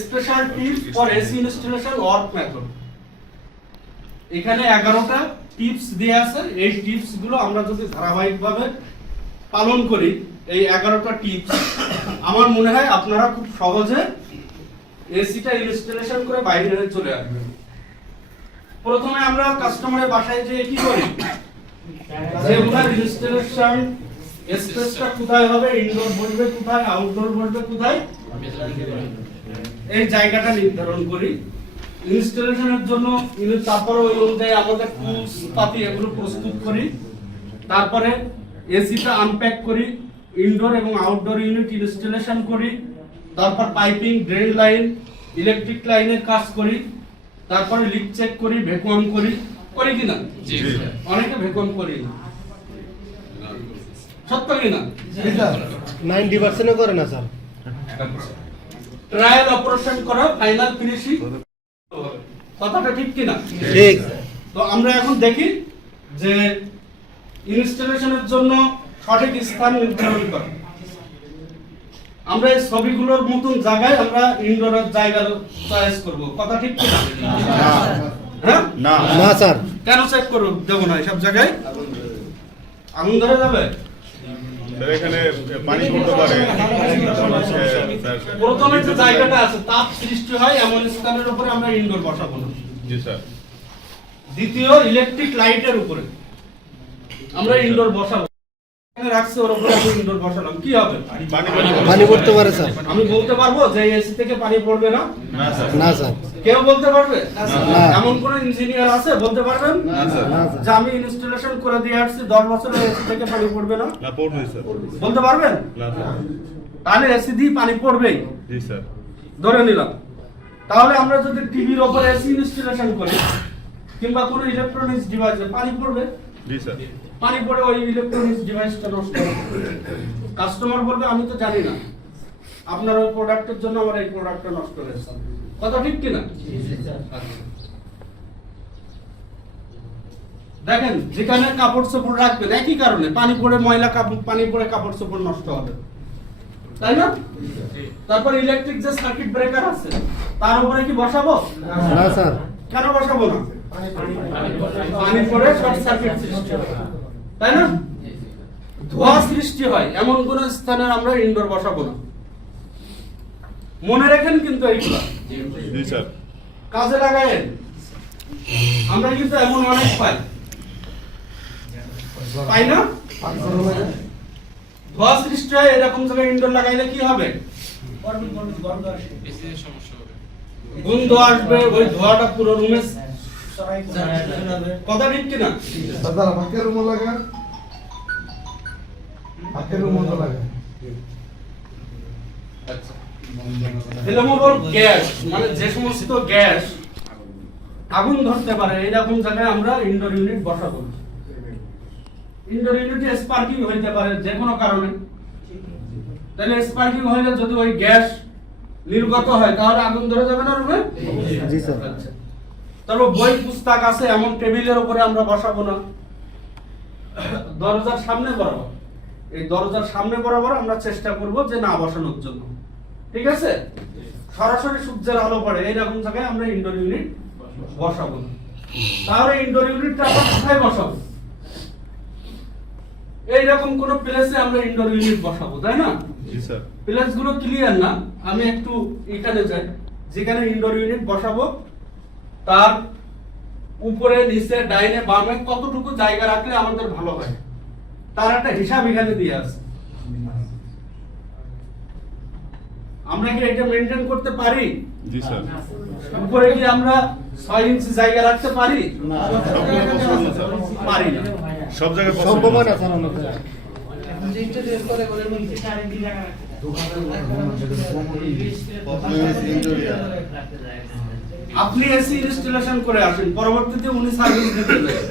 Special tips for AC installation work method. এখানে 11টা tips দেয়া আছে। এই টিপস গুলো আমরা যদি ধারাবাহিকভাবে পালন করি, এই 11টা টিপস, আমার মনে হয় আপনারা খুব সহজে এসিটা ইনস্টলেশন করে বাইরে চলে আসবেন। প্রথমে আমরা কাস্টমারের বাসায় যেয়ে কি করি, যে ওনার ইনস্টলেশন স্পেসটা কোথায় হবে, ইনডোর বসবে কোথায়, আউটডোর বসবে কোথায়, এই জায়গাটা নির্ধারণ করি ইনস্টলেশনের জন্য। তারপরে ওই অনুযায়ী আমাদের টুলস পাতি এগুলো প্রস্তুত করি। তারপরে এসিটা আনপ্যাক করি, ইনডোর এবং আউটডোর ইউনিট ইনস্টলেশন করি। তারপর পাইপিং, ড্রেন লাইন, ইলেকট্রিক লাইনের কাজ করি। তারপরে লিক চেক করি, ভ্যাকুয়াম করি কিনা? অনেকে ভ্যাকুয়াম করি না, সত্য কিনা? 90% করে না স্যার। ট্রায়াল অপারেশন করা, ফাইনাল ফিনিশিং, কথাটা ঠিক কিনা? ঠিক। তো আমরা এখন দেখি যে ইনস্টলেশনের জন্য সঠিক স্থান নির্ধারণ করা। আমরা এই ছবিগুলোর মতন জায়গায় আমরা ইনডোরের জায়গা চয়েস করব, কথা ঠিক কিনা? হ্যাঁ না না স্যার। কেন চেক করব দেব না? সব জায়গায় আগুন ধরে যাবে, এখানে পানি পড়তে পারে। প্রথমে যে জায়গাটা আছে তাপ সৃষ্টি হয় এমন স্থানের উপরে আমরা ইনডোর বসাবো না। জি স্যার। দ্বিতীয়, ইলেকট্রিক লাইটের উপরে আমরা ইনডোর বসাবো। এখানে রাখছি, ওর উপরে আমি ইনডোর বসালাম, কি হবে? পানি পড়তে পারে স্যার। আমি বলতে পারবো যে এসি থেকে পানি পড়বে না? না স্যার। না স্যার। কেউ বলতে পারবে? না। এমন কোন ইঞ্জিনিয়ার আছে বলতে পারবেন না স্যার। যে আমি ইনস্টলেশন করে দিয়ে আসছি 10 বছরে এসি থেকে পানি পড়বে না? না পড়বে স্যার। বলতে পারবেন? না স্যার। তাহলে এসি দিয়ে পানি পড়বেই, জি স্যার। ধরে নিলাম। তাহলে আমরা যদি টিভির উপরে এসি ইনস্টলেশন করি কিংবা কোনো ইলেকট্রনিক্স ডিভাইসে পানি পড়বে, জি স্যার। পানি পড়ে ওই ইলেকট্রনিক্স ডিভাইসটা নষ্ট হবে। কাস্টমার বলবে আমি তো জানি না, আপনার ওই প্রোডাক্টের জন্য আমার এই প্রোডাক্টটা নষ্ট হয়েছে, কথা ঠিক কিনা? দেখেন, যেখানে কাপড় চোপড় রাখবেন একই কারণে পানি পড়ে ময়লা পানি পড়ে কাপড় চোপড় নষ্ট হবে, তাই না? তারপর ইলেকট্রিক যে সার্কিট ব্রেকার আছে তার উপরে কি বসাবো? না স্যার। কেন বসাবো না? পানি পড়ে শর্ট সার্কিট সৃষ্টি হয়, তাই না? ধোঁয়া সৃষ্টি হয় এমন কোন স্থানে আমরা ইনডোর বসাবো না। মনে রাখেন কিন্তু এইগুলা, জি স্যার। কাজে লাগায়েন। আমরা কিন্তু এমন অনেক পাই না? ধোঁয়া সৃষ্টি হয় এরকম জায়গায় ইনডোর লাগাইলে কি হবে? গন্ধ আসবে, ওই ধোঁয়াটা পুরো রুমে, কথা ঠিক কিনা? ফ্লেমেবল গ্যাস মানে যে সমস্ত গ্যাস আগুন ধরতে পারে এরকম জায়গায় আমরা ইনডোর ইউনিট বসাবো। ইনডোর ইউনিটে স্পার্কিং হইতে পারে যে কোনো কারণে, তাহলে স্পার্কিং হইলে যদি ওই গ্যাস নির্গত হয় তাহলে আগুন ধরে যাবে না রুমে? জি স্যার। আচ্ছা, তারপর বই পুস্তক আছে এমন টেবিলের উপরে আমরা বসাবো না। দরজার সামনে বরাবর, এই দরজার সামনে বরাবর আমরা চেষ্টা করব যে না বসানোর জন্য, ঠিক আছে? সরাসরি সূর্যের আলো পড়ে এইরকম জায়গায় আমরা ইনডোর ইউনিট বসাবো না। তাহলে ইনডোর ইউনিটটা আমরা কোথায় বসাবো? এইরকম কোন প্লেসে আমরা ইনডোর ইউনিট বসাবো, তাই না? জি স্যার। প্লেস গুলো ক্লিয়ার না? আমি একটু এখানে যাই, যেখানে ইনডোর ইউনিট বসাবো তার উপরে নিচে ডাইনে বামে কতটুকু জায়গা রাখলে আমাদের ভালো হয় তার একটা হিসাব এখানে দিয়ে আছে। আমরা কি এটা মেইনটেইন করতে পারি? জি স্যার। উপরে কি আমরা 6 ইঞ্চি জায়গা রাখতে পারি? পারি না। সব জায়গায় সম্ভব না স্যার আমাদের। আপনি এসি ইনস্টলেশন করে আসেন, পরবর্তীতে উনি সার্ভিস দিতে যায়,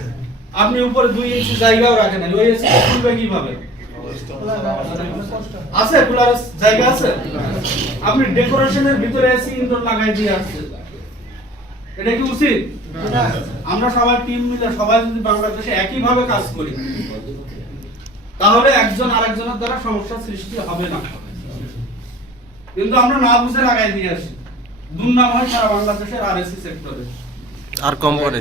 আপনি উপরে 2 ইঞ্চি জায়গাও রাখেন, ওই এসি খুলবে কিভাবে? আছে কুলার জায়গা আছে? আপনি ডেকোরেশনের ভিতরে এসি ইনডোর লাগাই দিয়ে আসছেন, এটা কি উচিত? আমরা সবাই টিম মিলে সবাই যদি বাংলাদেশে একই ভাবে কাজ করি তাহলে একজন আরেকজনের দ্বারা সমস্যা সৃষ্টি হবে না। কিন্তু আমরা না বুঝে লাগাই দিয়ে আসি, দুর্নাম হয় সারা বাংলাদেশের আরএসসি সেক্টরে। আর কম করে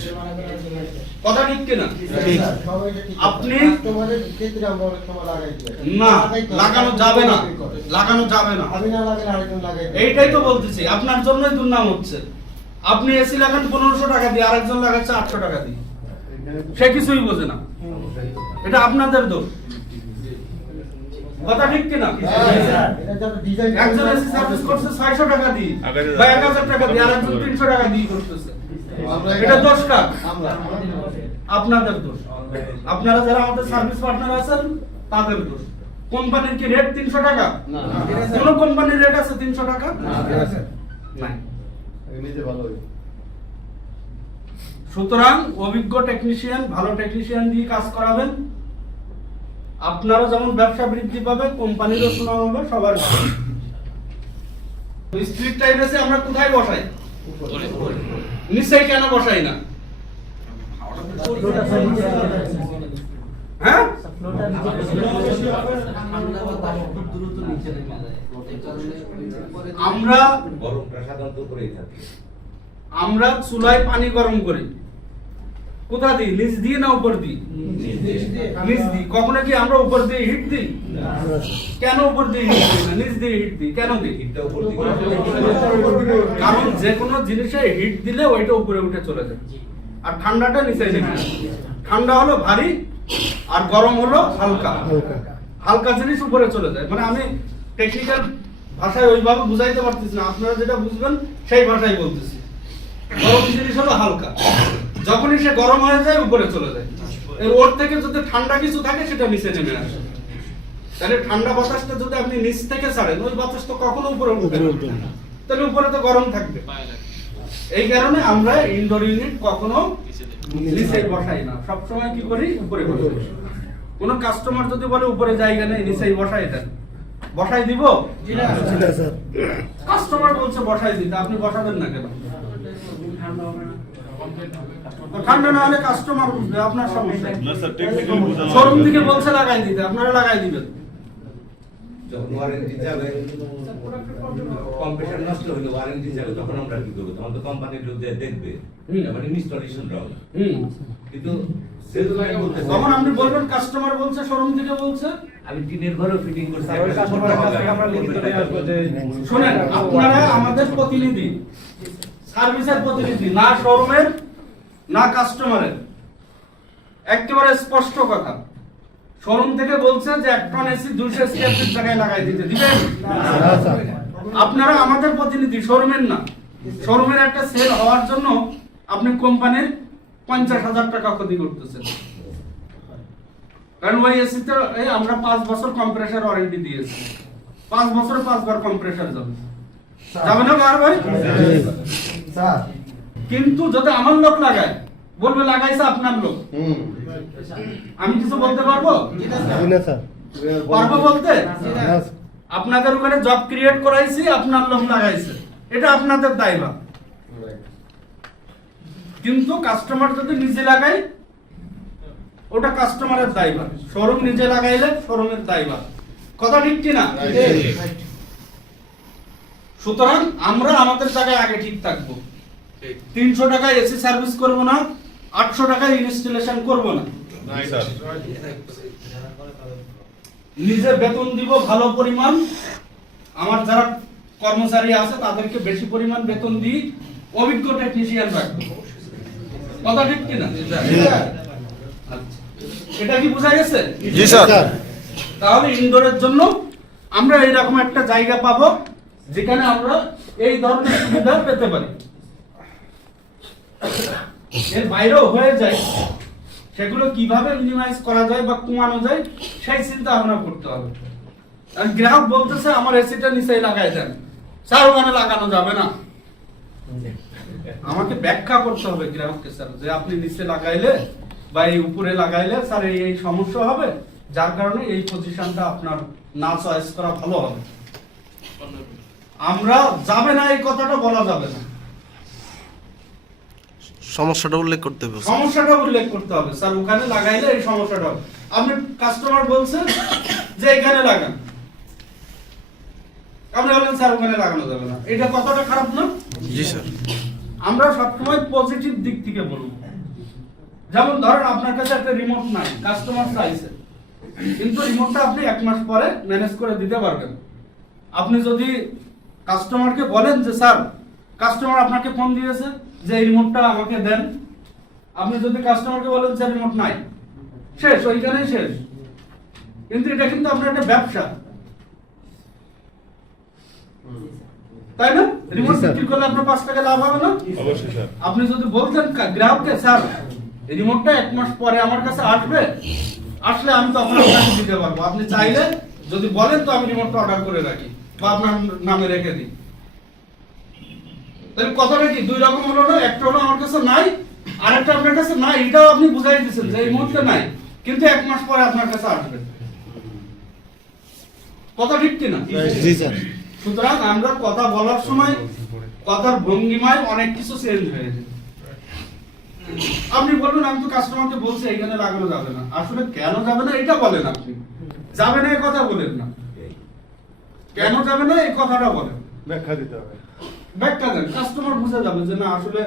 কথা ঠিক কিনা? ঠিক। আপনি না লাগানো যাবে না, লাগানো যাবে না, এইটাই তো বলতেছি। আপনার জন্যই দুর্নাম হচ্ছে। আপনি এসি লাগান 1500 টাকা দিয়ে, আরেকজন লাগাচ্ছে 800 টাকা দিয়ে, সে কিছুই বোঝে না। এটা আপনাদের দোষ। কথা ঠিক কিনা? একজন এসি সার্ভিস করছে 600 টাকা দিয়ে বা 1000 টাকা দিয়ে, আরেকজন 300 টাকা দিয়ে করতেছে। এটা দোষ কার? আপনাদের দোষ। আপনারা যারা আমাদের সার্ভিস পার্টনার আছেন তাদের দোষ। কোম্পানির কি রেট 300 টাকা? না। কোন কোম্পানির রেট আছে 300 টাকা? না। সুতরাং অভিজ্ঞ টেকনিশিয়ান, ভালো টেকনিশিয়ান দিয়ে কাজ করাবেন। আপনারা যেমন ব্যবসা বৃদ্ধি পাবে, কোম্পানিরও সুনাম হবে, সবার ভালো। স্ট্রিট টাইপেসে আমরা কোথায় বসাই? নিচে কেন বসাই না? হ্যাঁ, আমরা চুলায় পানি গরম করি, কোথা দিই? নিচ দিয়ে না উপর দিই? নিচ দিই। কখনো কি আমরা উপর দিয়ে হিট দিই? কেন উপর দিয়ে হিট দিই না, নিচ দিয়ে হিট দিই? কেন দিই? কারণ যে কোনো জিনিসে হিট দিলে ওইটা উপরে উঠে চলে যায়, আর ঠান্ডাটা নিচে নেমে আসে। ঠান্ডা হলো ভারী আর গরম হলো হালকা। হালকা জিনিস উপরে চলে যায়। মানে আমি টেকনিক্যাল ভাষায় ওইভাবে বুঝাইতে পারতেছি না, আপনারা যেটা বুঝবেন সেই ভাষায় বলতেছি। গরম জিনিস হলো হালকা, যখনই সে গরম হয়ে যায় উপরে চলে যায়। ওর থেকে যদি ঠান্ডা কিছু থাকে সেটা নিচে নেমে আসে। তাহলে ঠান্ডা বাতাসটা যদি আপনি নিচ থেকে ছাড়েন, ওই বাতাস তো কখনো উপরে উঠবে না, তাহলে উপরে তো গরম থাকবে। এই কারণে আমরা ইনডোর ইউনিট কখনো নিচে বসাই না, সবসময় কি করি? উপরে বসাই। কোন কাস্টমার যদি বলে উপরে জায়গা নেই, নিচেই বসাই দেন, বসাই দিব? কাস্টমার বলছে বসাই দিতে, আপনি বসাবেন না কেন? ঠান্ডা না হলে কাস্টমার বুঝবে, আপনার সমস্যা। না স্যার, টেকনিক্যালি বোঝানো শোরুম থেকে বলছে লাগাই দিতে, আপনারা লাগাই দিবেন। যখন ওয়ারেন্টি যাবে, কম্পিউটার নষ্ট হলে ওয়ারেন্টি যাবে, তখন আমরা কি করবো? তখন তো কোম্পানির লোক যায় দেখবে, মানে ইনস্টলেশনটা হবে। কিন্তু তখন আপনি বলবেন কাস্টমার বলছে, শোরুম থেকে বলছে। আমি টিনের ঘরেও ফিটিং করছি। শুনেন, আপনারা আমাদের প্রতিনিধি, সার্ভিসের প্রতিনিধি, না শোরুমের না কাস্টমারের। একেবারে স্পষ্ট কথা, শোরুম থেকে বলছে যে 1 টন এসি 200 স্কয়ার ফিট জায়গায় লাগাই দিতে দিবেন। আপনারা আমাদের প্রতিনিধি, শোরুমের না। শোরুমের একটা সেল হওয়ার জন্য আপনি কোম্পানির 50,000 টাকা ক্ষতি করতেছেন। কারণ ওই এসিতে আমরা 5 বছর কম্প্রেসার ওয়ারেন্টি দিয়েছি। 5 বছরে 5 বার কম্প্রেসার যাবে, যাবে না বার ভাই? কিন্তু যদি আমার লোক লাগায়, বলবে লাগাইছে আপনার লোক, আমি কিছু বলতে পারবো? পারবো বলতে? আপনাদের ওখানে জব ক্রিয়েট করাইছি, আপনার লোক লাগাইছে, এটা আপনাদের দায়ভার। কিন্তু কাস্টমার যদি নিজে লাগায়, ওটা কাস্টমারের দায়ভার। শোরুম নিজে লাগাইলে শোরুমের দায়ভার। কথা ঠিক কিনা? সুতরাং আমরা আমাদের জায়গায় আগে ঠিক থাকবো। 300 টাকায় এসি সার্ভিস করব না, 800 টাকায় ইনস্টলেশন করব না। নিজে বেতন দিব ভালো পরিমাণ, আমার যারা কর্মচারী আছে তাদেরকে বেশি পরিমাণ বেতন দিই, অভিজ্ঞ টেকনিশিয়ান রাখবো। কথা ঠিক কিনা? এটা কি বোঝা গেছে? জি স্যার। তাহলে ইনডোরের জন্য আমরা এইরকম একটা জায়গা পাবো যেখানে আমরা এই ধরনের সুবিধা পেতে পারি। এর বাইরেও হয়ে যায়, সেগুলো কিভাবে মিনিমাইজ করা যায় বা কমানো যায় সেই চিন্তা ভাবনা করতে হবে। আর গ্রাহক বলতেছে আমার এসিটা নিচে লাগাই দেন, স্যার ওখানে লাগানো যাবে না। আমাকে ব্যাখ্যা করতে হবে গ্রাহককে, স্যার যে আপনি নিচে লাগাইলে বা এই উপরে লাগাইলে স্যার এই সমস্যা হবে, যার কারণে এই পজিশনটা আপনার না চয়েস করা ভালো হবে। আমরা যাবে না এই কথাটা বলা যাবে না, সমস্যাটা উল্লেখ করতে হবে। সমস্যাটা উল্লেখ করতে হবে, স্যার ওখানে লাগাইলে এই সমস্যাটা হবে। আপনি কাস্টমার বলছেন যে এখানে লাগান, আপনি বলেন স্যার ওখানে লাগানো যাবে না, এটা কতটা খারাপ না? জি স্যার। আমরা সবসময় পজিটিভ দিক থেকে বলবো। যেমন ধরেন আপনার কাছে একটা রিমোট নাই, কাস্টমার চাইছে, কিন্তু রিমোটটা আপনি 1 মাস পরে ম্যানেজ করে দিতে পারবেন। আপনি যদি কাস্টমারকে বলেন যে স্যার, কাস্টমার আপনাকে ফোন দিয়েছে যে এই রিমোটটা আমাকে দেন, আপনি যদি কাস্টমারকে বলেন যে রিমোট নাই, শেষ, ওইখানেই শেষ। কিন্তু এটা কিন্তু আপনার একটা ব্যবসা, তাই না? রিমোট বিক্রি করলে আপনার 5 টাকা লাভ হবে না? অবশ্যই স্যার। আপনি যদি বলতেন গ্রাহককে স্যার এই রিমোটটা 1 মাস পরে আমার কাছে আসবে, আসলে আমি তখন আপনাকে দিতে পারবো, আপনি চাইলে যদি বলেন তো আমি রিমোটটা অর্ডার করে রাখি বা আপনার নামে রেখে দিই। তাহলে কথাটা কি 2 রকম হলো না? একটা হলো আমার কাছে নাই, আরেকটা আপনার কাছে নাই, এটাও আপনি বুঝাই দিয়েছেন যে এই মুহূর্তে নাই, কিন্তু 1 মাস পরে আপনার কাছে আসবে। কথা ঠিক কি না? জি স্যার। সুতরাং আমরা কথা বলার সময় কথার ভঙ্গিমায় অনেক কিছু চেঞ্জ হয়ে যায়। আপনি বলুন আমি তো কাস্টমারকে বলছি এখানে লাগানো যাবে না, আসলে কেন যাবে না এটা বলেন। আপনি যাবে না এই কথা বলেন না, কেন যাবে না এই কথাটা বলেন, ব্যাখ্যা দিতে হবে। ব্যাখ্যা দেন, কাস্টমার বুঝে যাবে যে না আসলে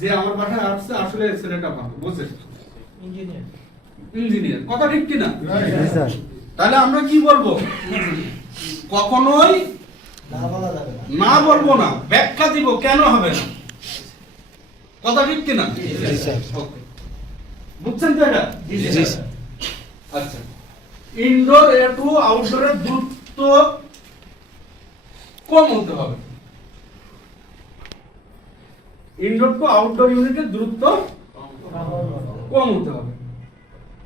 যে আমার বাসায় আসছে আসলে ছেলেটা ভালো, বুঝে ইঞ্জিনিয়ার। কথা ঠিক কি না? তাহলে আমরা কি বলবো? কখনোই না বলবো না, ব্যাখ্যা দিব কেন হবে না। কথা ঠিক কি না? ওকে, বুঝছেন তো এটা? আচ্ছা, ইনডোর টু আউটডোরের দূরত্ব কম হতে হবে। ইনডোর টু আউটডোর ইউনিটের দূরত্ব কম হতে হবে।